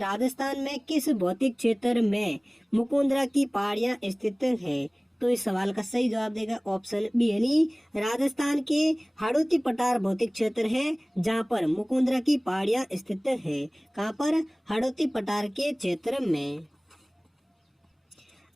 राजस्थान में किस भौतिक क्षेत्र में मुकुंदरा की पहाड़ियां स्थित है? तो इस सवाल का सही जवाब देगा ऑप्शन बी यानी राजस्थान के हाड़ौती पठार भौतिक क्षेत्र है जहां पर मुकुंदरा की पहाड़ियां स्थित है। कहां पर? हाड़ौती पठार के क्षेत्र में।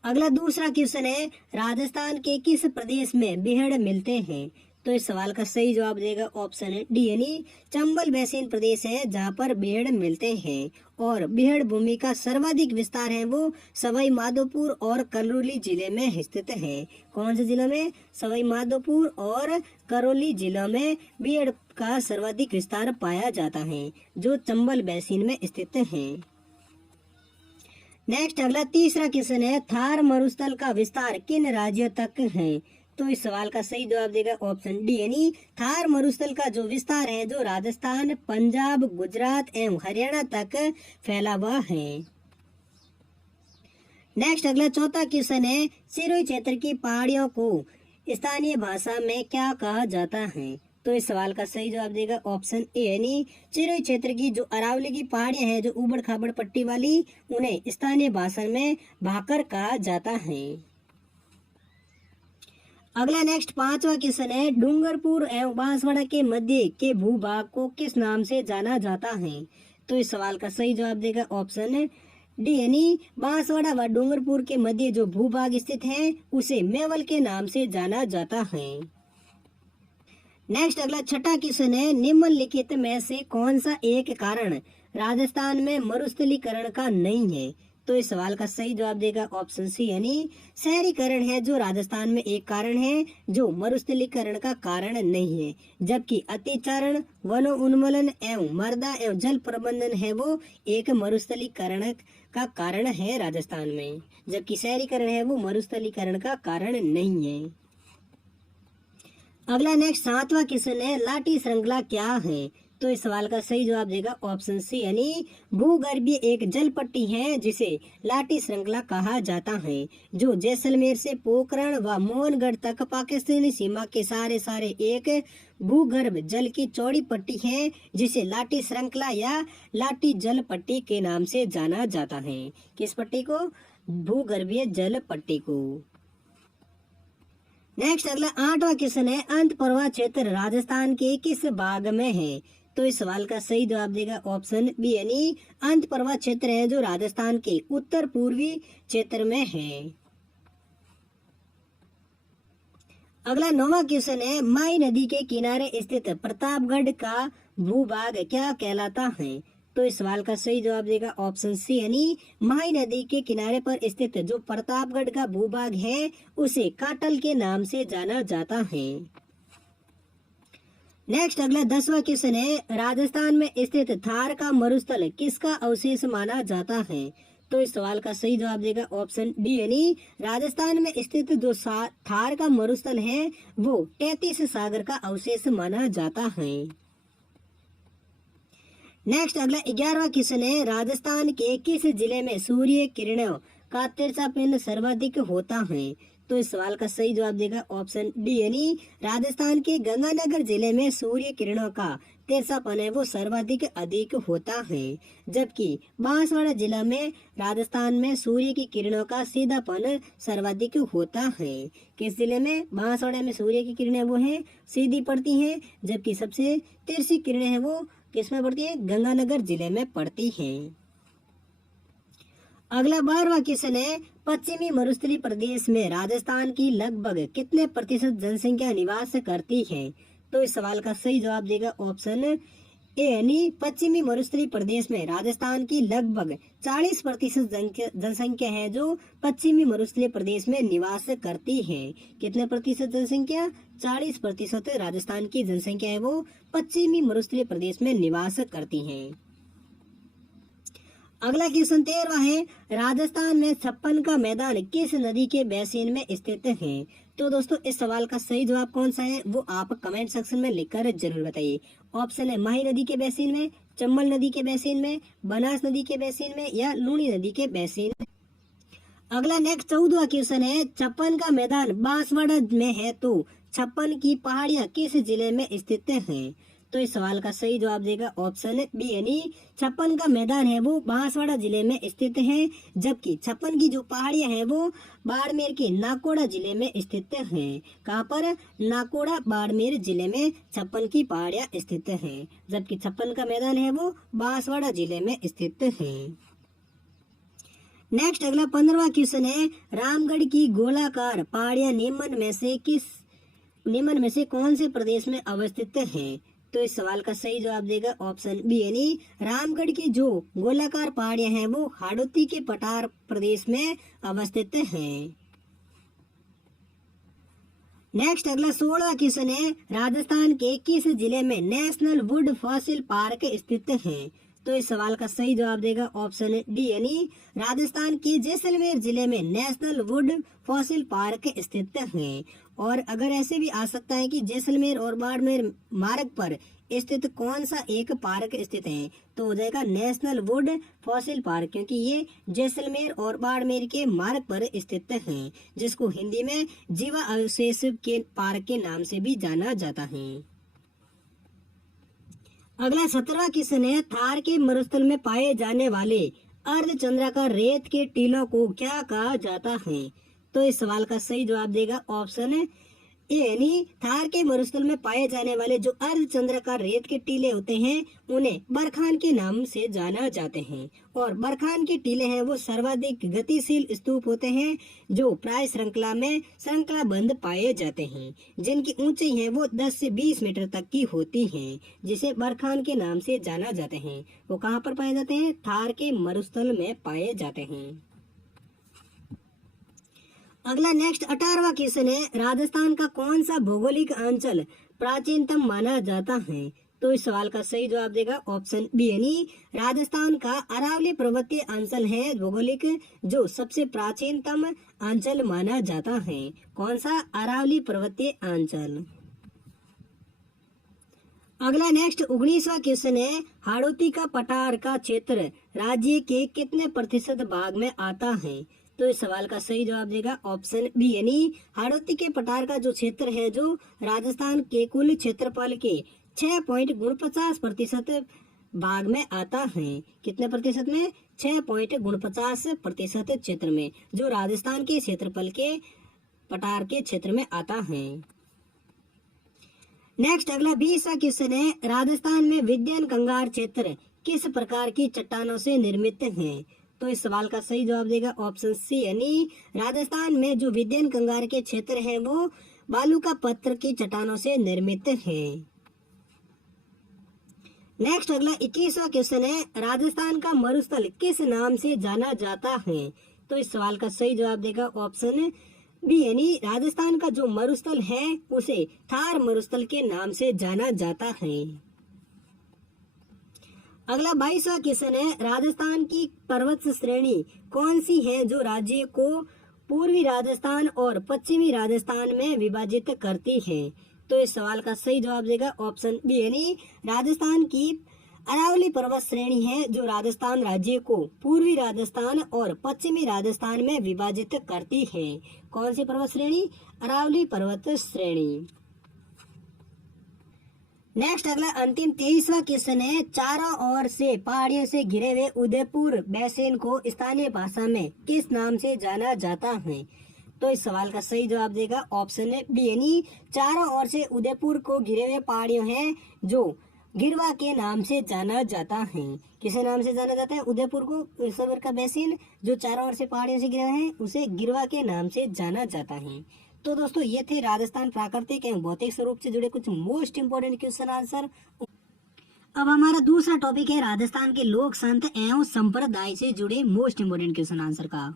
अगला दूसरा क्वेश्चन है, राजस्थान के किस प्रदेश में बेहड़ मिलते हैं? तो इस सवाल का सही जवाब देगा ऑप्शन डी यानी चंबल बेसिन प्रदेश है जहां पर बेहड़ मिलते हैं। और बेहड़ भूमि का सर्वाधिक विस्तार है वो सवाई माधोपुर और करौली जिले में स्थित है। कौन से जिलों में? सवाई माधोपुर और करौली जिलों में बेहड़ का सर्वाधिक विस्तार पाया जाता है जो चंबल बेसिन में स्थित है। नेक्स्ट अगला तीसरा क्वेश्चन है, थार मरुस्थल का विस्तार किन राज्यों तक है? तो इस सवाल का सही जवाब देगा ऑप्शन डी यानी थार मरुस्थल का जो विस्तार है जो राजस्थान, पंजाब, गुजरात एवं हरियाणा तक फैला हुआ है। नेक्स्ट अगला चौथा क्वेश्चन है, सिरोही क्षेत्र की पहाड़ियों को स्थानीय भाषा में क्या कहा जाता है? तो इस सवाल का सही जवाब देगा ऑप्शन ए यानी सिरोही क्षेत्र की जो अरावली की पहाड़ियां हैं जो उबड़ खाबड़ पट्टी वाली, उन्हें स्थानीय भाषा में भाकर कहा जाता है। अगला नेक्स्ट पांचवा क्वेश्चन है, डूंगरपुर एवं बांसवाड़ा के मध्य के भूभाग को किस नाम से जाना जाता है? तो इस सवाल का सही जवाब देगा ऑप्शन डी यानी बांसवाड़ा व डूंगरपुर के मध्य जो भूभाग स्थित है उसे मेवल के नाम से जाना जाता है। नेक्स्ट अगला छठा क्वेश्चन है, निम्नलिखित में से कौन सा एक कारण राजस्थान में मरुस्थलीकरण का नहीं है? तो इस सवाल का सही जवाब देगा ऑप्शन सी यानी शहरीकरण है जो राजस्थान में एक कारण है जो मरुस्थलीकरण का कारण नहीं है, जबकि अतिचारण, वनो उन्मूलन एवं मृदा एवं जल प्रबंधन है वो एक मरुस्थलीकरण का कारण है राजस्थान में, जबकि शहरीकरण है वो मरुस्थलीकरण का कारण नहीं है। अगला नेक्स्ट सातवां क्वेश्चन है, लाठी श्रृंखला क्या है? तो इस सवाल का सही जवाब देगा ऑप्शन सी यानी भूगर्भीय एक जल पट्टी है जिसे लाठी श्रृंखला कहा जाता है जो जैसलमेर से पोखरण व मोहनगढ़ तक पाकिस्तानी सीमा के सारे एक भूगर्भ जल की चौड़ी पट्टी है जिसे लाठी श्रृंखला या लाठी जल पट्टी के नाम से जाना जाता है। किस पट्टी को? भूगर्भीय जल पट्टी को। नेक्स्ट अगला आठवां क्वेश्चन है, अंत प्रवाह क्षेत्र राजस्थान के किस भाग में है? तो इस सवाल का सही जवाब देगा ऑप्शन बी यानी अंत प्रवाह क्षेत्र है जो राजस्थान के उत्तर पूर्वी क्षेत्र में है। अगला नौवां क्वेश्चन है, माई नदी के किनारे स्थित प्रतापगढ़ का भूभाग क्या कहलाता है? तो इस सवाल का सही जवाब देगा ऑप्शन सी यानी माई नदी के किनारे पर स्थित जो प्रतापगढ़ का भूभाग है उसे काटल के नाम से जाना जाता है। नेक्स्ट अगला 10वां क्वेश्चन है, राजस्थान में स्थित थार का मरुस्थल किसका अवशेष माना जाता है? तो इस सवाल का सही जवाब देगा ऑप्शन डी यानी राजस्थान में स्थित जो थार का मरुस्थल है वो 33 सागर का अवशेष माना जाता है। नेक्स्ट अगला 11वां क्वेश्चन है, राजस्थान के किस जिले में सूर्य किरणों का तिरछापन सर्वाधिक होता है? तो इस सवाल का सही जवाब देगा ऑप्शन डी यानी राजस्थान के गंगानगर जिले में सूर्य किरणों का तिरछापन है वो सर्वाधिक अधिक होता है, जबकि बांसवाड़ा जिला में राजस्थान में सूर्य की किरणों का सीधापन सर्वाधिक होता है। किस जिले में? बांसवाड़ा में सूर्य की किरणें वो है सीधी पड़ती हैं, जबकि सबसे तिरछी किरणें हैं वो किसमें पड़ती है? गंगानगर जिले में पड़ती हैं। अगला 12वां क्वेश्चन है, पश्चिमी मरुस्थलीय प्रदेश में राजस्थान की लगभग कितने प्रतिशत जनसंख्या निवास करती है? तो इस सवाल का सही जवाब देगा ऑप्शन ए यानी पश्चिमी मरुस्थलीय प्रदेश में राजस्थान की लगभग 40% जनसंख्या है जो पश्चिमी मरुस्थलीय प्रदेश में निवास करती है। कितने प्रतिशत जनसंख्या? 40% राजस्थान की जनसंख्या है वो पश्चिमी मरुस्थलीय प्रदेश में निवास करती है। अगला क्वेश्चन 13वां है, राजस्थान में 56 का मैदान किस नदी के बेसिन में स्थित है? तो दोस्तों इस सवाल का सही जवाब कौन सा है वो आप कमेंट सेक्शन में लिखकर जरूर बताइए। ऑप्शन है माही नदी के बेसिन में, चंबल नदी के बेसिन में, बनास नदी के बेसिन में या लूनी नदी के बेसिन में। अगला नेक्स्ट 14वां क्वेश्चन है, 56 का मैदान बांसवाड़ा में है तो 56 की पहाड़ियां किस जिले में स्थित हैं? तो इस सवाल का सही जवाब देगा ऑप्शन बी यानी छप्पन का मैदान है वो बांसवाड़ा जिले में स्थित है, जबकि छप्पन की जो पहाड़ियां हैं वो बाड़मेर के नाकोड़ा जिले में स्थित हैं। कहाँ पर? नाकोड़ा बाड़मेर जिले में छप्पन की पहाड़ियां स्थित हैं, जबकि छप्पन का मैदान है वो बांसवाड़ा जिले में स्थित है। नेक्स्ट अगला 15वां क्वेश्चन है, रामगढ़ की गोलाकार पहाड़ियां निम्न में से कौन से प्रदेश में अवस्थित हैं? तो इस सवाल का सही जवाब देगा ऑप्शन बी यानी रामगढ़ की जो गोलाकार पहाड़ियां हैं वो हाड़ौती के पठार प्रदेश में अवस्थित हैं। नेक्स्ट अगला 16वां क्वेश्चन है, राजस्थान के किस जिले में नेशनल वुड फॉसिल पार्क स्थित है? तो इस सवाल का सही जवाब देगा ऑप्शन डी यानी राजस्थान के जैसलमेर जिले में नेशनल वुड फॉसिल पार्क स्थित है। और अगर ऐसे भी आ सकता है कि जैसलमेर और बाड़मेर मार्ग पर स्थित कौन सा एक पार्क स्थित है, तो हो जाएगा नेशनल वुड फॉसिल पार्क, क्योंकि ये जैसलमेर और बाड़मेर के मार्ग पर स्थित है, जिसको हिंदी में जीवा अवशेष के पार्क के नाम से भी जाना जाता है। अगला 17वां क्वेश्चन है, थार के मरुस्थल में पाए जाने वाले अर्धचंद्राकार रेत के टीलों को क्या कहा जाता है? तो इस सवाल का सही जवाब देगा ऑप्शन ए यानी थार के मरुस्थल में पाए जाने वाले जो अर्धचंद्राकार रेत के टीले होते हैं उन्हें बरखान के नाम से जाना जाते हैं। और बरखान के टीले हैं वो सर्वाधिक गतिशील स्तूप होते हैं जो प्राय श्रृंखलाबद्ध पाए जाते हैं, जिनकी ऊंचाई है वो 10 से 20 मीटर तक की होती है, जिसे बरखान के नाम से जाना जाते हैं। वो कहाँ पर पाए जाते हैं? थार के मरुस्थल में पाए जाते हैं। अगला नेक्स्ट 18वां क्वेश्चन है, राजस्थान का कौन सा भौगोलिक अंचल प्राचीनतम माना जाता है? तो इस सवाल का सही जवाब देगा ऑप्शन बी यानी राजस्थान का अरावली पर्वतीय अंचल है भौगोलिक जो सबसे प्राचीनतम अंचल माना जाता है। कौन सा? अरावली पर्वतीय अंचल। अगला नेक्स्ट 19वां क्वेश्चन है, हाड़ौती का पठार का क्षेत्र राज्य के कितने प्रतिशत भाग में आता है? तो इस सवाल का सही जवाब देगा ऑप्शन बी यानी हाड़ौती के पठार का जो क्षेत्र है जो राजस्थान के कुल क्षेत्रफल के 6.49% भाग में आता है। कितने प्रतिशत में? 6.49% क्षेत्र में जो राजस्थान के क्षेत्रफल के पठार के क्षेत्र में आता है। नेक्स्ट अगला 20वां क्वेश्चन है, राजस्थान में विद्यन कंगार क्षेत्र किस प्रकार की चट्टानों से निर्मित है? तो इस सवाल का सही जवाब देगा ऑप्शन सी यानी राजस्थान में जो विद्यन कंगार के क्षेत्र हैं वो बालू का पत्थर की चट्टानों से निर्मित हैं। नेक्स्ट अगला 21वां क्वेश्चन है, राजस्थान का मरुस्थल किस नाम से जाना जाता है? तो इस सवाल का सही जवाब देगा ऑप्शन बी यानी राजस्थान का जो मरुस्थल है उसे थार मरुस्थल के नाम से जाना जाता है। अगला 22वां क्वेश्चन है, राजस्थान की पर्वत श्रेणी कौन सी है जो राज्य को पूर्वी राजस्थान और पश्चिमी राजस्थान में विभाजित करती है? तो इस सवाल का सही जवाब देगा ऑप्शन बी यानी राजस्थान की अरावली पर्वत श्रेणी है जो राजस्थान राज्य को पूर्वी राजस्थान और पश्चिमी राजस्थान में विभाजित करती है। कौन सी पर्वत श्रेणी? अरावली पर्वत श्रेणी। नेक्स्ट अगला अंतिम 23वां क्वेश्चन है, चारों ओर से पहाड़ियों से घिरे हुए उदयपुर बेसिन को स्थानीय भाषा में किस नाम से जाना जाता है? तो इस सवाल का सही जवाब देगा ऑप्शन बी यानी चारों ओर से उदयपुर को घिरे हुए पहाड़ियों हैं जो गिरवा के नाम से जाना जाता है। किसे नाम से जाना जाता है? उदयपुर को सबर का बेसिन जो चारों ओर से पहाड़ियों से घिरा है उसे गिरवा के नाम से जाना जाता है। तो दोस्तों ये थे राजस्थान प्राकृतिक एवं भौतिक स्वरूप से जुड़े कुछ मोस्ट इंपोर्टेंट क्वेश्चन आंसर। अब हमारा दूसरा टॉपिक है राजस्थान के लोक संत एवं संप्रदाय से जुड़े मोस्ट इंपोर्टेंट क्वेश्चन आंसर का।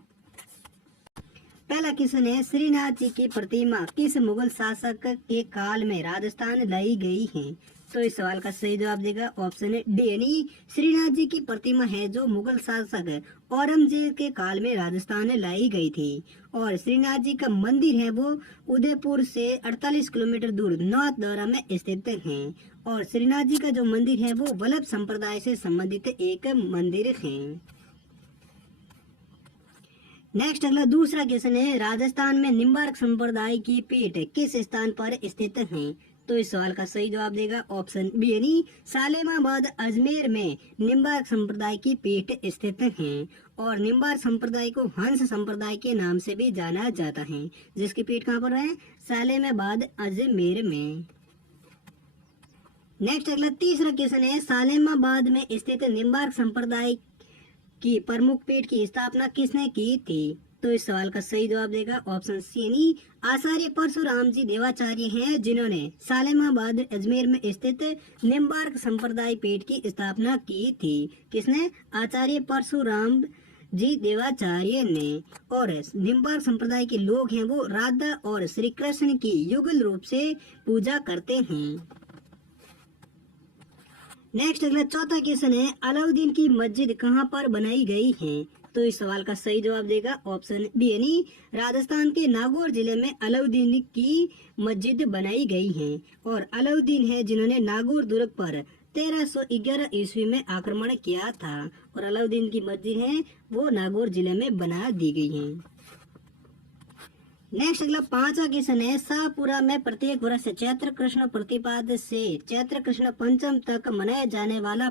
पहला क्वेश्चन है, श्रीनाथ जी की प्रतिमा किस मुगल शासक के काल में राजस्थान लाई गई है? तो इस सवाल का सही जवाब देगा ऑप्शन डी यानी श्रीनाथ जी की प्रतिमा है जो मुगल शासक औरंगजेब के काल में राजस्थान लाई गई थी। और श्रीनाथ जी का मंदिर है वो उदयपुर से 48 किलोमीटर दूर नाथद्वारा में स्थित है। और श्रीनाथ जी का जो मंदिर है वो वल्लभ संप्रदाय से संबंधित एक मंदिर है। नेक्स्ट अगला दूसरा क्वेश्चन है, राजस्थान में निम्बार्क संप्रदाय की पीठ किस स्थान पर स्थित है? तो इस सवाल का सही जवाब देगा ऑप्शन बी यानी सालेमाबाद अजमेर में निम्बार्क संप्रदाय की पीठ स्थित है। और निम्बार्क संप्रदाय को हंस संप्रदाय के नाम से भी जाना जाता है, जिसकी पीठ कहाँ पर है? सालेमाबाद अजमेर में। नेक्स्ट अगला तीसरा क्वेश्चन है, सालेमाबाद में स्थित निम्बार्क संप्रदाय की प्रमुख पीठ की स्थापना किसने की थी? तो इस सवाल का सही जवाब देगा ऑप्शन सी यानी आचार्य परशुराम जी देवाचार्य हैं, जिन्होंने सालेमाबाद अजमेर में स्थित निम्बार्क संप्रदाय पीठ की स्थापना की थी। किसने? आचार्य परशुराम जी देवाचार्य ने। और निम्बार्क संप्रदाय के लोग हैं वो राधा और श्री कृष्ण की युगल रूप से पूजा करते हैं। नेक्स्ट अगला चौथा क्वेश्चन है, अलाउद्दीन की मस्जिद कहाँ पर बनाई गई है? तो इस सवाल का सही जवाब देगा ऑप्शन बी यानी राजस्थान के नागौर जिले में अलाउद्दीन की मस्जिद बनाई गई है। और अलाउद्दीन है जिन्होंने नागौर दुर्ग पर 1311 ईस्वी में आक्रमण किया था। और अलाउद्दीन की मस्जिद है वो नागौर जिले में बना दी गई है। नेक्स्ट अगला पांचवा क्वेश्चन है, शाहपुरा में प्रत्येक वर्ष चैत्र कृष्ण प्रतिपद से चैत्र कृष्ण पंचम तक मनाया जाने वाला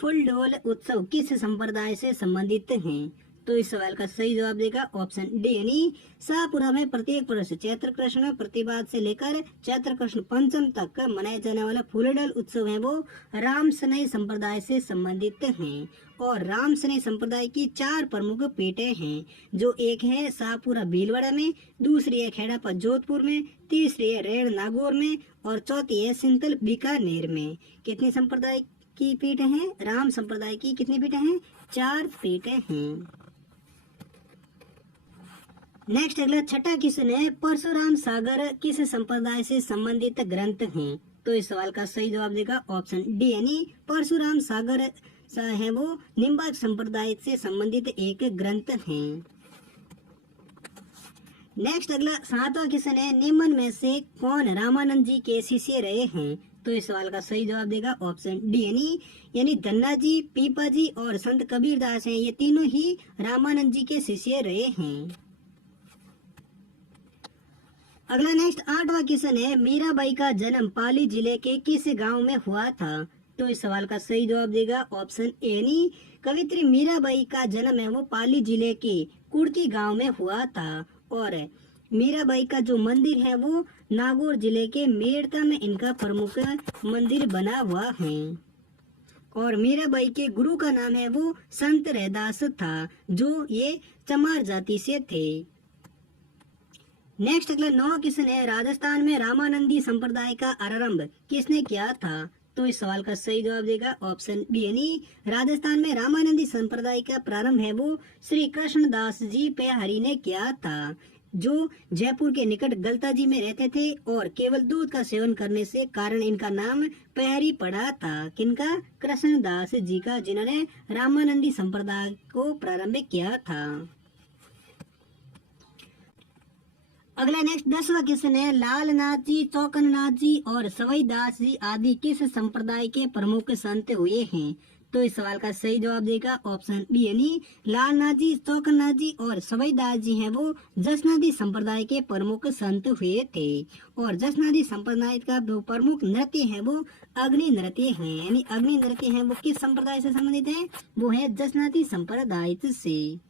फुलडोल उत्सव किस संप्रदाय से संबंधित है? तो इस सवाल का सही जवाब देगा ऑप्शन डी यानी शाहपुरा में प्रत्येक वर्ष चैत्र कृष्ण प्रतिपद से लेकर चैत्र कृष्ण पंचम तक मनाया जाने वाला फुलडोल उत्सव है वो रामसनई संप्रदाय से संबंधित हैं। और रामसनई संप्रदाय की 4 प्रमुख पीठें हैं, जो एक है शाहपुरा भीलवाड़ा में, दूसरी है खेड़ापा जोधपुर में, तीसरी है रेण नागौर में और चौथी है सिंतल बीकानेर में। कितनी संप्रदाय की पीठें हैं? राम संप्रदाय की कितनी पीठें हैं? 4 पीठें हैं। नेक्स्ट अगला छठा क्वेश्चन है, परशुराम सागर किस संप्रदाय से संबंधित ग्रंथ हैं? तो इस सवाल का सही जवाब देगा ऑप्शन डी यानी परशुराम सागर है वो निम्बार्क संप्रदाय से संबंधित एक ग्रंथ है। नेक्स्ट अगला 7वां क्वेश्चन है, निम्न में से कौन रामानंद जी के शिष्य रहे हैं? तो इस सवाल का सही जवाब देगा ऑप्शन डी यानी धन्ना जी, पीपा जी और संत कबीरदास हैं, ये तीनों ही रामानंद जी के शिष्य रहे हैं। अगला नेक्स्ट 8वां क्वेश्चन है, मीराबाई का जन्म पाली जिले के किस गांव में हुआ था? तो इस सवाल का सही जवाब देगा ऑप्शन ए यानी कवित्री मीराबाई का जन्म है वो पाली जिले के कुड़की गांव में हुआ था। और मीराबाई का जो मंदिर है वो नागौर जिले के मेड़ता में इनका प्रमुख मंदिर बना हुआ है। और मीराबाई के गुरु का नाम है वो संत रैदास था, जो ये चमार जाति से थे। नेक्स्ट अगला 9वां क्वेश्चन है, राजस्थान में रामानंदी संप्रदाय का आरंभ किसने किया था? तो इस सवाल का सही जवाब देगा ऑप्शन बी यानी राजस्थान में रामानंदी संप्रदाय का प्रारंभ है वो श्री कृष्णदास जी पेहरी ने किया था, जो जयपुर के निकट गलता जी में रहते थे। और केवल दूध का सेवन करने से कारण इनका नाम पेहरी पड़ा था। किनका? कृष्णदास जी का, जिन्होंने रामानंदी संप्रदाय को प्रारंभ किया था। अगला नेक्स्ट 10वां क्वेश्चन है, लालनाथ जी, चौकन्नाथ जी और सवईदास जी आदि किस संप्रदाय के प्रमुख संत हुए हैं? तो इस सवाल का सही जवाब देगा ऑप्शन बी यानी लालनाथ जी, चौकन्नाथ जी और सवईदास जी हैं वो जसनादी संप्रदाय के प्रमुख संत हुए थे। और जसनादी संप्रदाय का जो प्रमुख नृत्य है वो अग्नि नृत्य है, यानी अग्नि नृत्य है वो किस संप्रदाय से संबंधित है? वो है जसनादी संप्रदाय से।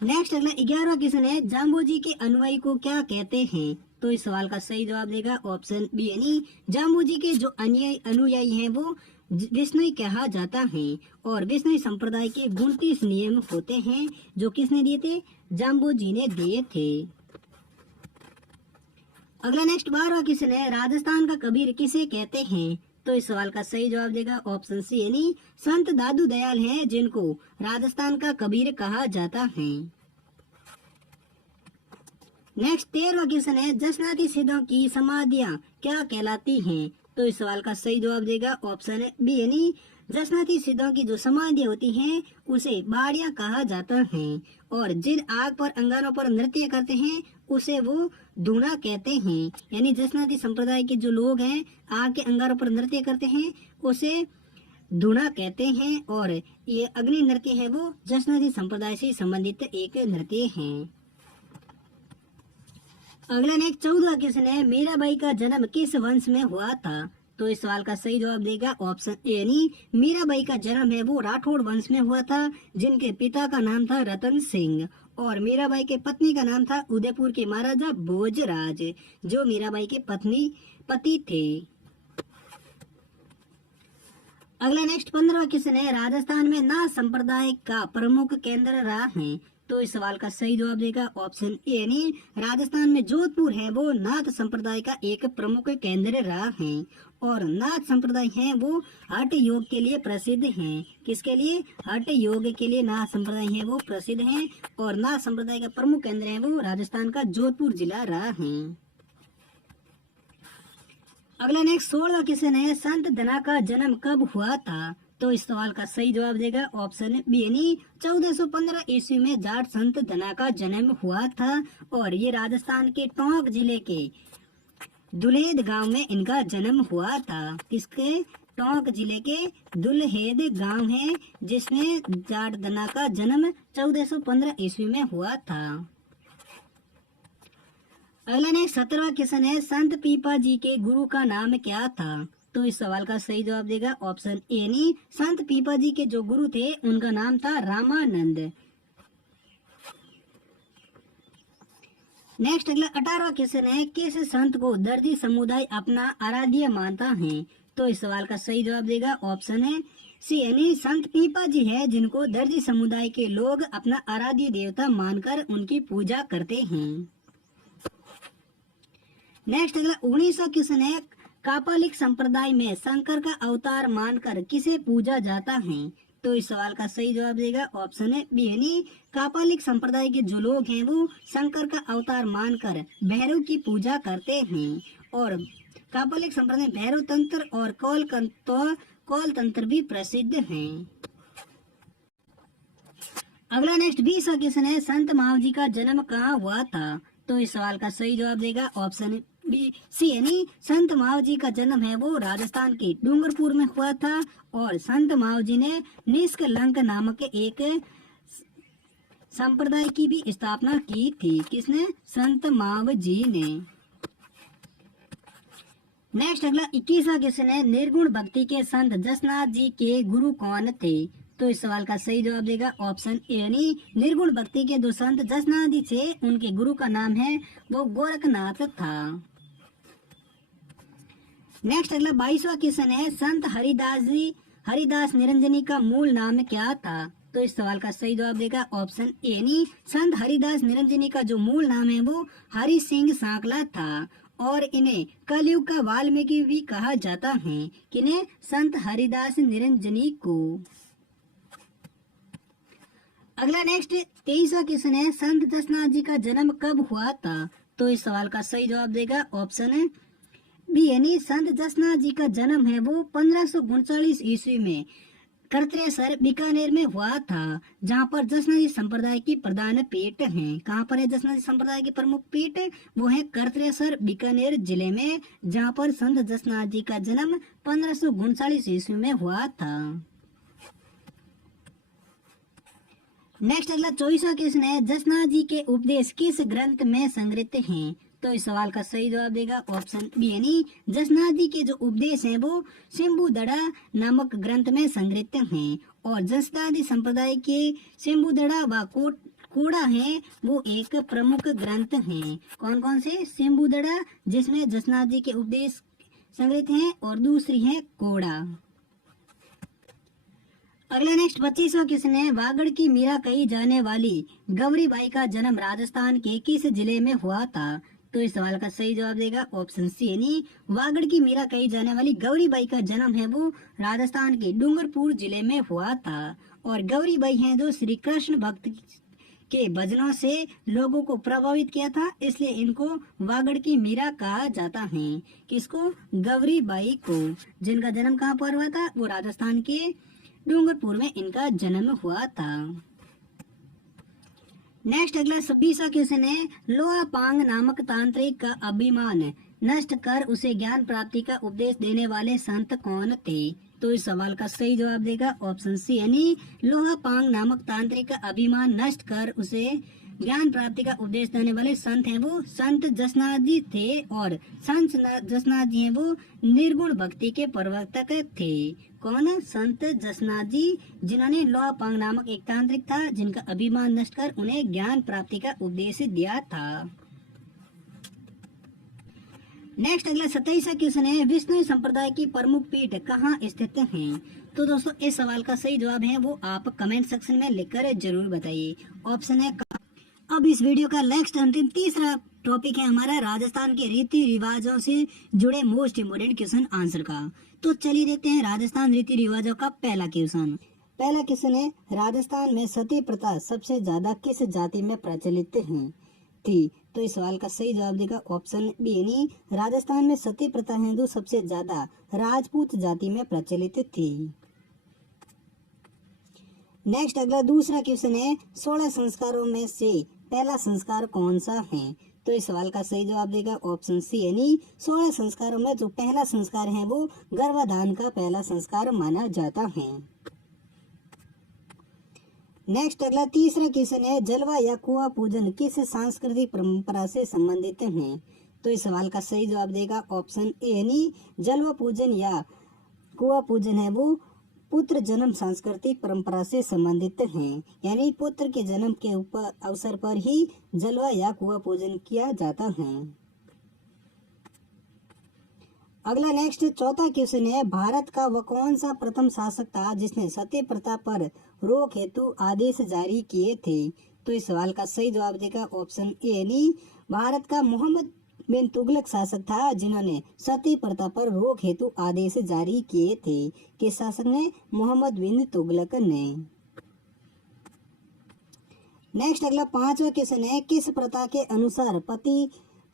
नेक्स्ट अगला 11वां क्वेश्चन है, जाम्बू के अनुयायी को क्या कहते हैं? तो इस सवाल का सही जवाब देगा ऑप्शन बी यानी जाम्बू जी के जो अनुयायी हैं वो विष्णु कहा जाता है। और विष्णु संप्रदाय के 29 नियम होते हैं, जो किसने दिए थे? जाम्बू जी ने दिए थे। अगला नेक्स्ट 12वां क्वेश्चन है, राजस्थान का कबीर किसे कहते हैं? तो इस सवाल का सही जवाब देगा ऑप्शन सी यानी संत दादू दयाल हैं, जिनको राजस्थान का कबीर कहा जाता है। नेक्स्ट 13वां क्वेश्चन है, जसनाती सिद्धों की समाधियां क्या कहलाती हैं? तो इस सवाल का सही जवाब देगा ऑप्शन बी यानी जसनाती सिद्धों की जो समाधियां होती हैं उसे बाड़ियां कहा जाता है। और जिन आग पर अंगारों पर नृत्य करते हैं उसे वो धूना कहते हैं, यानी जसनाती संप्रदाय के जो लोग हैं आग के अंगारों पर नृत्य करते हैं उसे धूना कहते हैं। और ये अग्नि नृत्य है वो जसनाती संप्रदाय से संबंधित एक नृत्य है। अगला नेक्स्ट 14 क्वेश्चन है, मीराबाई का जन्म किस वंश में हुआ था? तो इस सवाल का सही जवाब देगा ऑप्शन ए यानी मीराबाई का जन्म है वो राठौड़ वंश में हुआ था, जिनके पिता का नाम था रतन सिंह और मीराबाई के पत्नी का नाम था उदयपुर के महाराजा भोजराज, जो मीराबाई के पति थे। अगला नेक्स्ट 15वां क्वेश्चन है, राजस्थान में नाथ संप्रदाय का प्रमुख केंद्र रहा है? तो इस सवाल का सही जवाब देगा ऑप्शन ए यानी राजस्थान में जोधपुर है वो नाथ संप्रदाय का एक प्रमुख केंद्र रहा है और नाथ संप्रदाय है वो हठ योग के लिए प्रसिद्ध हैं। किसके लिए? हठ योग के लिए नाथ संप्रदाय है वो प्रसिद्ध हैं और नाथ संप्रदाय का प्रमुख केंद्र है वो राजस्थान का जोधपुर जिला रहा है। अगला नेक्स्ट 16वां क्वेश्चन है, संत धना का जन्म कब हुआ था? तो इस सवाल का सही जवाब देगा ऑप्शन बी यानी 1415 ईस्वी में जाट संत धना का जन्म हुआ था और ये राजस्थान के टोंक जिले के दुल्हेद गांव में इनका जन्म हुआ था। किसके? टोंक जिले के दुल्हेद गांव है जिसमें जाट धना का जन्म 1415 ईस्वी में हुआ था। अगला नेक्स्ट 17वां क्वेश्चन है, संत पीपा जी के गुरु का नाम क्या था? तो इस सवाल का सही जवाब देगा ऑप्शन ए यानी संत पीपा जी के जो गुरु थे उनका नाम था रामानंद। नेक्स्ट अगला 18वां क्वेश्चन है, किस संत को दर्जी समुदाय अपना आराध्य मानता है? तो इस सवाल का सही जवाब देगा ऑप्शन है सी यानी संत पीपा जी है जिनको दर्जी समुदाय के लोग अपना आराध्य देवता मानकर उनकी पूजा करते हैं। नेक्स्ट अगला 19वां क्वेश्चन है, कापालिक संप्रदाय में शंकर का अवतार मानकर किसे पूजा जाता है? तो इस सवाल का सही जवाब देगा ऑप्शन है बी यानी कापालिक संप्रदाय के जो लोग हैं वो शंकर का अवतार मानकर भैरव की पूजा करते हैं और कापालिक संप्रदाय भैरव तंत्र और कौल तंत्र भी प्रसिद्ध हैं। अगला नेक्स्ट 20वां क्वेश्चन है, संत महावजी का जन्म कहाँ हुआ था? तो इस सवाल का सही जवाब देगा ऑप्शन बी सी यानी संत महावजी का जन्म है वो राजस्थान के डूंगरपुर में हुआ था और संत महावजी ने निष्कलंक नामक एक संप्रदाय की भी स्थापना की थी। किसने? संत महावजी ने। नेक्स्ट अगला 21वां क्वेश्चन है, निर्गुण भक्ति के संत जसनाथ जी के गुरु कौन थे? तो इस सवाल का सही जवाब देगा ऑप्शन ए यानी निर्गुण भक्ति के दो संत जसनाथ जी थे उनके गुरु का नाम है वो गोरखनाथ था। नेक्स्ट अगला 22वां क्वेश्चन है, संत हरिदास निरंजनी का मूल नाम क्या था? तो इस सवाल का सही जवाब देगा ऑप्शन ए यानी संत हरिदास निरंजनी का जो मूल नाम है वो हरि सिंह सांकला था और इन्हें कलयुग का वाल्मीकि भी कहा जाता है। किन्हें? संत हरिदास निरंजनी को। अगला नेक्स्ट 23वां क्वेश्चन है, संत जसनाथ जी का जन्म कब हुआ था? तो इस सवाल का सही जवाब देगा ऑप्शन बी यानी संत जसनाथ जी का जन्म है वो 1539 ईस्वी में करतरेसर बीकानेर में हुआ था, जहाँ पर जसनाथी संप्रदाय की प्रधान पीठ है। कहाँ पर है जसनाथी संप्रदाय की प्रमुख पीठ? वो है करतरेसर बीकानेर जिले में, जहाँ पर संत जसनाथ जी का जन्म 1539 ईस्वी में हुआ था। नेक्स्ट अगला 24वां क्वेश्चन है, जसनाथ जी के उपदेश किस ग्रंथ में संग्रहित हैं? तो इस सवाल का सही जवाब देगा ऑप्शन बी यानी जसनाथ जी के जो उपदेश हैं वो शंभुदड़ा नामक ग्रंथ में संग्रहित हैं और जसनाथी संप्रदाय के शंभुदड़ा व कोड़ा है वो एक प्रमुख ग्रंथ हैं। कौन कौन से? शंभुदड़ा जिसमें जसनाथ जी के उपदेश संग्रहित हैं और दूसरी है कोड़ा। अगला नेक्स्ट 25वां क्वेश्चन है, वागड़ की मीरा कही जाने वाली गौरीबाई का जन्म राजस्थान के किस जिले में हुआ था? तो इस सवाल का सही जवाब देगा ऑप्शन सी यानी वागड़ की मीरा कही जाने वाली गौरीबाई का जन्म है वो राजस्थान के डूंगरपुर जिले में हुआ था और गौरीबाई हैं जो श्री कृष्ण भक्त के भजनों से लोगों को प्रभावित किया था, इसलिए इनको वागड़ की मीरा कहा जाता है। किसको? गौरीबाई को, जिनका जन्म कहाँ पर हुआ था? वो राजस्थान के डूंगरपुर में इनका जन्म हुआ था। नेक्स्ट अगला 26वां क्वेश्चन है, लोहा पांग नामक तांत्रिक का अभिमान नष्ट कर उसे ज्ञान प्राप्ति का उपदेश देने वाले संत कौन थे? तो इस सवाल का सही जवाब देगा ऑप्शन सी यानी लोहा पांग नामक तांत्रिक का अभिमान नष्ट कर उसे ज्ञान प्राप्ति का उपदेश देने वाले संत हैं वो संत जसनाथ जी थे, और संत जसनाथ जी हैं वो निर्गुण भक्ति के प्रवर्तक थे। कौन? संत जसनाथ जी, जिन्होंने लौ पांग नामक एक तांत्रिक था जिनका अभिमान नष्ट कर उन्हें ज्ञान प्राप्ति का उपदेश दिया था। नेक्स्ट अगला 27वां क्वेश्चन है, विष्णु संप्रदाय की प्रमुख पीठ कहाँ स्थित है? तो दोस्तों इस सवाल का सही जवाब है वो आप कमेंट सेक्शन में लिखकर जरूर बताइए। ऑप्शन है। अब इस वीडियो का नेक्स्ट अंतिम तीसरा टॉपिक है हमारा राजस्थान के रीति रिवाजों से जुड़े मोस्ट इम्पोर्टेंट क्वेश्चन आंसर का। तो चलिए देखते हैं राजस्थान रीति रिवाजों का पहला क्वेश्चन। पहला क्वेश्चन है, राजस्थान में सती प्रथा सबसे ज्यादा किस जाति में प्रचलित थी? तो इस सवाल का सही जवाब देगा ऑप्शन बी, यानी राजस्थान में सती प्रथा है जो सबसे ज्यादा राजपूत जाति में प्रचलित थी। नेक्स्ट अगला दूसरा क्वेश्चन है, 16 संस्कारों में से पहला संस्कार कौन सा है? तो इस सवाल का सही जवाब देगा ऑप्शन सी, यानी 16 संस्कारों में जो पहला संस्कार है वो गर्भाधान का पहला संस्कार माना जाता है। नेक्स्ट अगला तीसरा क्वेश्चन है, जलवा या कुआं पूजन किस सांस्कृतिक परंपरा से संबंधित है? तो इस सवाल का सही जवाब देगा ऑप्शन ए, यानी जलवा पूजन या कुआं पूजन है वो पुत्र जन्म सांस्कृतिक परंपरा से संबंधित है, यानी पुत्र के जन्म के ऊपर अवसर पर ही जलवा या कुआं पूजन किया जाता है। अगला नेक्स्ट चौथा क्वेश्चन है, भारत का वह कौन सा प्रथम शासक था जिसने सती प्रथा पर रोक हेतु आदेश जारी किए थे? तो इस सवाल का सही जवाब देगा ऑप्शन ए, यानी भारत का मोहम्मद बिन तुगलक शासक था जिन्होंने सती प्रथा पर रोक हेतु आदेश जारी किए थे। किस शासक ने? मोहम्मद बिन तुगलक ने। नेक्स्ट अगला पांचवा क्वेश्चन है, किस प्रथा के अनुसार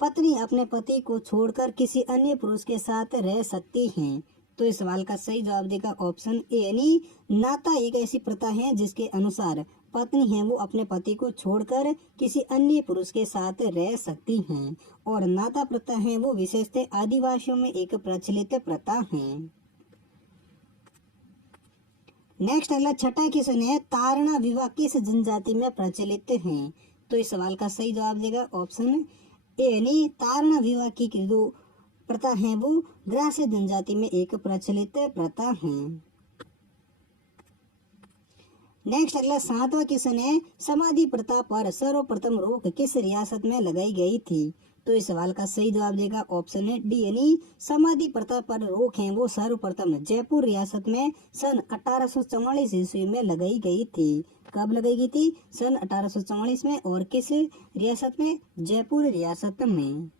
पत्नी अपने पति को छोड़कर किसी अन्य पुरुष के साथ रह सकती हैं? तो इस सवाल का सही जवाब देगा ऑप्शन ए, यानी नाता एक ऐसी प्रथा है जिसके अनुसार पत्नी है वो अपने पति को छोड़कर किसी अन्य पुरुष के साथ रह सकती हैं, और नाता प्रथा है वो विशेषतः आदिवासियों में एक प्रचलित प्रथा है। नेक्स्ट अगला छठा क्वेश्चन है, तारणा विवाह किस जनजाति में प्रचलित है? तो इस सवाल का सही जवाब देगा ऑप्शन ए, यानी तारणा विवाह की जो प्रथा है वो ग्रास्य जनजाति में एक प्रचलित प्रथा है। नेक्स्ट अगला सातवां क्वेश्चन है, समाधि प्रथा पर सर्वप्रथम रोक किस रियासत में लगाई गई थी? तो इस सवाल का सही जवाब देगा ऑप्शन है डी, यानी समाधि प्रथा पर रोक है वो सर्वप्रथम जयपुर रियासत में सन 1844 ईस्वी में लगाई गई थी। कब लगाई गई थी? सन 1844 में, और किस रियासत में? जयपुर रियासत में।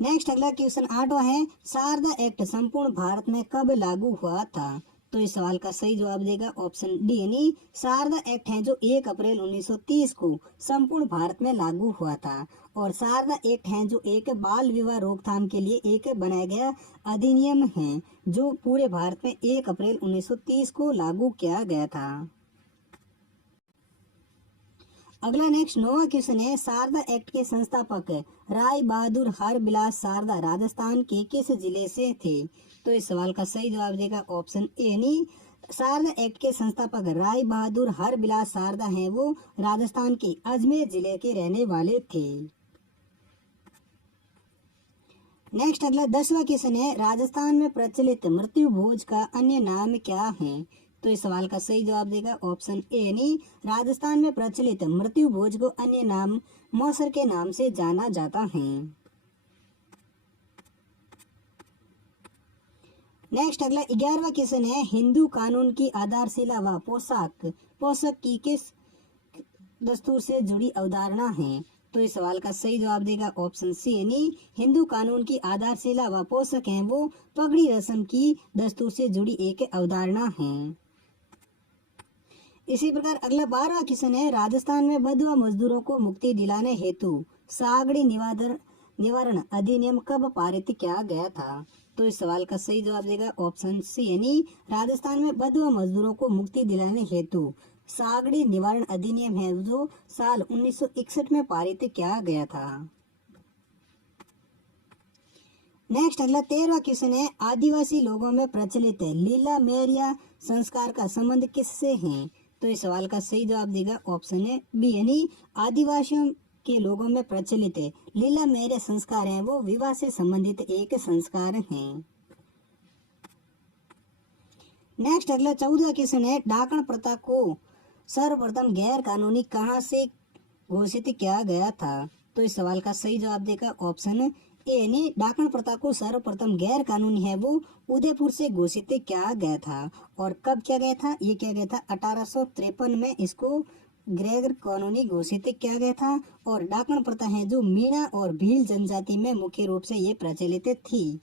नेक्स्ट अगला क्वेश्चन आठवां है, शारदा एक्ट संपूर्ण भारत में कब लागू हुआ था? तो इस सवाल का सही जवाब देगा ऑप्शन डी, यानी शारदा एक्ट है जो 1 अप्रैल 1930 को संपूर्ण भारत में लागू हुआ था, और शारदा एक्ट है जो एक बाल विवाह रोकथाम के लिए एक बनाया गया अधिनियम है जो पूरे भारत में 1 अप्रैल 1930 को लागू किया गया था। अगला नेक्स्ट 9वां क्वेश्चन है, शारदा एक्ट के संस्थापक राय बहादुर हरबिलास शारदा राजस्थान के किस जिले से थे? तो इस सवाल का सही जवाब देगा ऑप्शन ए, यानी शारदा एक्ट के संस्थापक राय बहादुर हरबिलास शारदा हैं वो राजस्थान के अजमेर जिले के रहने वाले थे। नेक्स्ट अगला 10वां क्वेश्चन है, राजस्थान में प्रचलित मृत्यु भोज का अन्य नाम क्या है? तो इस सवाल का सही जवाब देगा ऑप्शन ए, यानी राजस्थान में प्रचलित मृत्यु भोज को अन्य नाम मौसर के नाम से जाना जाता है। नेक्स्ट अगला 11वां क्वेश्चन है, हिंदू कानून की आधारशिला व पोषक की किस दस्तूर से जुड़ी अवधारणा है? तो इस सवाल का सही जवाब देगा ऑप्शन सी, यानी हिंदू कानून की आधारशिला व पोषक है वो पगड़ी रस्म की दस्तूर से जुड़ी एक अवधारणा है। इसी प्रकार अगला 12वां क्वेश्चन है, राजस्थान में बंधुआ मजदूरों को मुक्ति दिलाने हेतु सागड़ी निवारण अधिनियम कब पारित किया गया था? तो इस सवाल का सही जवाब देगा ऑप्शन सी, यानी राजस्थान में बंधुआ मजदूरों को मुक्ति दिलाने हेतु सागड़ी निवारण अधिनियम है जो साल 1961 में पारित किया गया था। नेक्स्ट अगला 13वां क्वेश्चन है, आदिवासी लोगों में प्रचलित लीला मेरिया संस्कार का संबंध किससे है? तो इस सवाल का सही जवाब देगा ऑप्शन है बी, यानी आदिवासियों के लोगों में प्रचलित लीला मेरे संस्कार हैं वो विवाह से संबंधित एक संस्कार हैं। नेक्स्ट अगला 14वां क्वेश्चन है, डाकण प्रथा को सर्वप्रथम गैर कानूनी कहाँ से घोषित किया गया था? तो इस सवाल का सही जवाब देगा ऑप्शन ए, यानी डाकण प्रथा को सर्वप्रथम गैर कानूनी है वो उदयपुर से घोषित किया गया था। और कब किया गया था? ये किया गया था 1853 में इसको गैर कानूनी घोषित किया गया था। और डाकण प्रथा है जो मीणा और भील जनजाति में मुख्य रूप से ये प्रचलित थी।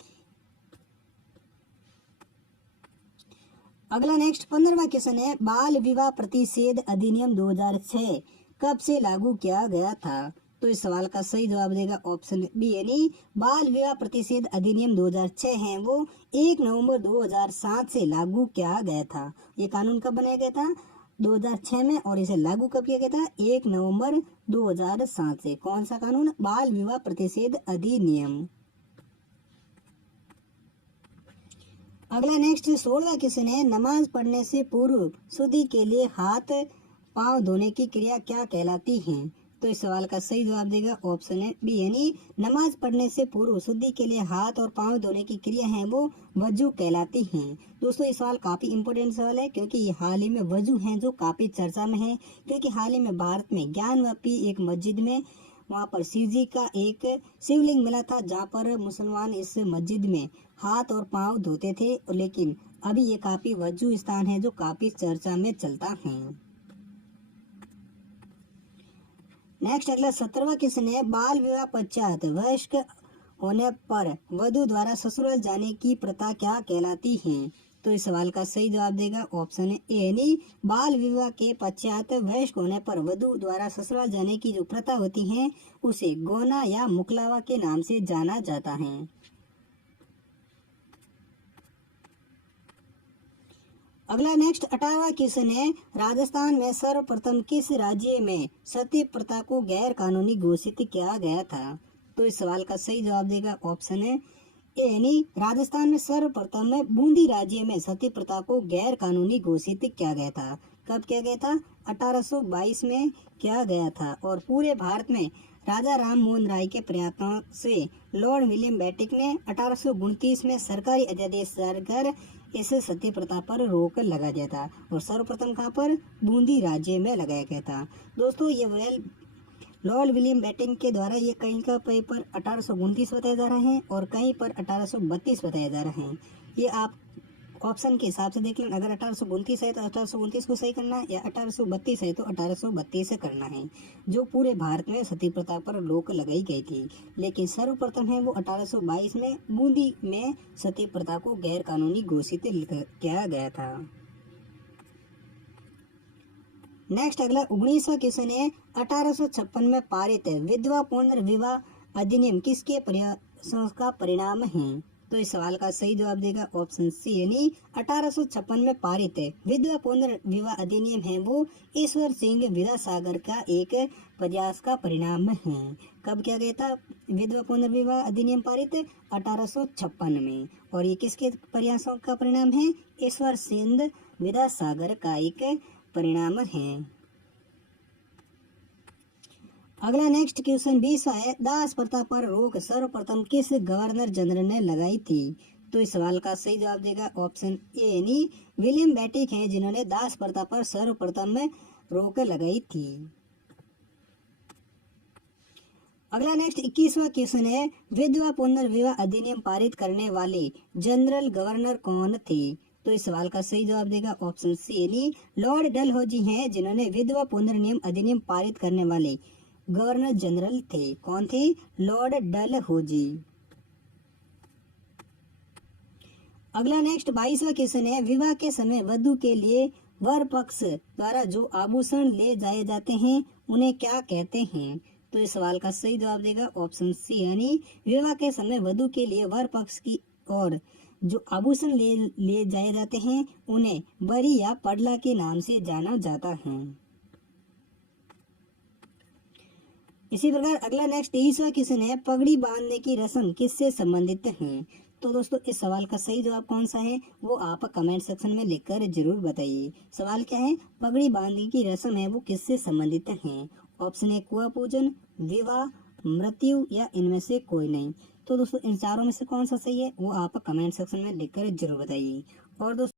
अगला नेक्स्ट 15वां क्वेश्चन है, बाल विवाह प्रतिषेध अधिनियम 2006 कब से लागू किया गया था? तो इस सवाल का सही जवाब देगा ऑप्शन बी, यानी बाल विवाह प्रतिषेध अधिनियम 2006 है वो 1 नवंबर 2007 से लागू किया गया था। ये कानून कब बनाया गया था? 2006 में। और इसे लागू कब किया गया था? 1 नवंबर 2007 से। कौन सा कानून? बाल विवाह प्रतिषेध अधिनियम। अगला नेक्स्ट 16वां क्वेश्चन है, नमाज पढ़ने से पूर्व शुद्धि के लिए हाथ पांव धोने की क्रिया क्या कहलाती है? तो इस सवाल का सही जवाब देगा ऑप्शन है बी, यानी नमाज पढ़ने से पूर्व शुद्धि के लिए हाथ और पांव धोने की क्रिया है वो वजू कहलाती हैं। दोस्तों ये सवाल काफी इंपोर्टेंट सवाल है क्योंकि ये हाल ही में वजू हैं जो काफी चर्चा में है। क्योंकि हाल ही में भारत में ज्ञानवापी एक मस्जिद में वहाँ पर शिव जी का एक शिवलिंग मिला था जहाँ पर मुसलमान इस मस्जिद में हाथ और पांव धोते थे। लेकिन अभी ये काफी वजू स्थान है जो काफी चर्चा में चलता है। नेक्स्ट अगला 17वां क्वेश्चन है, बाल विवाह पश्चात वयस्क होने पर वधू द्वारा ससुराल जाने की प्रथा क्या कहलाती है? तो इस सवाल का सही जवाब देगा ऑप्शन ए, यानी बाल विवाह के पश्चात वयस्क होने पर वधू द्वारा ससुराल जाने की जो प्रथा होती है उसे गौना या मुकलावा के नाम से जाना जाता है। अगला नेक्स्ट 18वां क्वेश्चन है, राजस्थान में सर्वप्रथम किस राज्य में सती प्रथा को गैर कानूनी घोषित किया गया था? तो इस सवाल का सही जवाब देगा ऑप्शन है ए, यानी राजस्थान में सर्वप्रथम बूंदी राज्य में सती प्रथा को गैर कानूनी घोषित किया गया था। कब किया गया था? 1822 में किया गया था। और पूरे भारत में राजा राम मोहन राय के प्रयत्नों से लॉर्ड विलियम बेंटिक ने 1829 में सरकारी अध्यादेश जारी कर इस सती प्रथा पर रोक लगा दिया था। और सर्वप्रथम कहाँ पर? बूंदी राज्य में लगाया गया था। दोस्तों ये लॉर्ड विलियम बेंटिक के द्वारा ये कहीं का पेपर 1829 बताया जा रहा है और कहीं पर 1832 बताया जा रहा है। ये आप ऑप्शन के हिसाब से देख लें। अगर 1829 है तो 1829 को सही करना है, या 1832 है तो 1832 से करना है। जो पूरे भारत में सती प्रथा पर रोक लगाई गई थी। लेकिन सर्वप्रथम है वो 1822 में बूंदी में सती प्रथा को गैर कानूनी घोषित किया गया था। नेक्स्ट अगला 19वां क्वेश्चन है, 1856 में पारित विधवा पुनर्विवाह अधिनियम किसके प्रयासों का परिणाम है? तो इस सवाल का सही जवाब देगा ऑप्शन सी, यानी 1856 में पारित विधवा पुनर्विवाह अधिनियम है वो ईश्वर सिंह विद्यासागर का एक प्रयास का परिणाम है। कब किया गया था विधवा पुनर्विवाह अधिनियम पारित? 1856 में। और ये किसके प्रयासों का परिणाम है? ईश्वर सिंह विद्यासागर का एक परिणाम है। अगला नेक्स्ट क्वेश्चन 20 है, दास प्रथा पर रोक सर्वप्रथम किस गवर्नर जनरल ने लगाई थी? तो इस सवाल का सही जवाब देगा ऑप्शन ए, यानी विलियम बेंटिक हैं जिन्होंने दास प्रथा पर सर्वप्रथम में रोक लगाई थी। अगला नेक्स्ट 21वां क्वेश्चन है, विधवा पुनर्विवाह अधिनियम पारित करने वाले जनरल गवर्नर कौन थे? तो इस सवाल का सही जवाब देगा ऑप्शन सी, यानी लॉर्ड डलहौजी हैं जिन्होंने विधवा पुनर्नियम अधिनियम पारित करने वाले गवर्नर जनरल थे। कौन थे? लॉर्ड डलहौजी। अगला नेक्स्ट 22वां क्वेश्चन है, विवाह के समय वधू के लिए वर पक्ष द्वारा जो आभूषण ले जाए जाते हैं उन्हें क्या कहते हैं? तो इस सवाल का सही जवाब देगा ऑप्शन सी, यानी विवाह के समय वधू के लिए वर पक्ष की और जो आभूषण ले जाए जाते हैं उन्हें बरी या पडला के नाम से जाना जाता है। इसी प्रकार अगला नेक्स्ट 23वां क्वेश्चन है, पगड़ी बांधने की रस्म किससे संबंधित है? तो दोस्तों इस सवाल का सही जवाब कौन सा है वो आप कमेंट सेक्शन में लिखकर जरूर बताइए। सवाल क्या है, पगड़ी बांधने की रस्म है वो किससे संबंधित है? ऑप्शन ए कुआं पूजन, विवाह, मृत्यु या इनमें से कोई नहीं। तो दोस्तों इन चारों में से कौन सा सही है वो आप कमेंट सेक्शन में लिखकर जरूर बताइए। और दोस्तों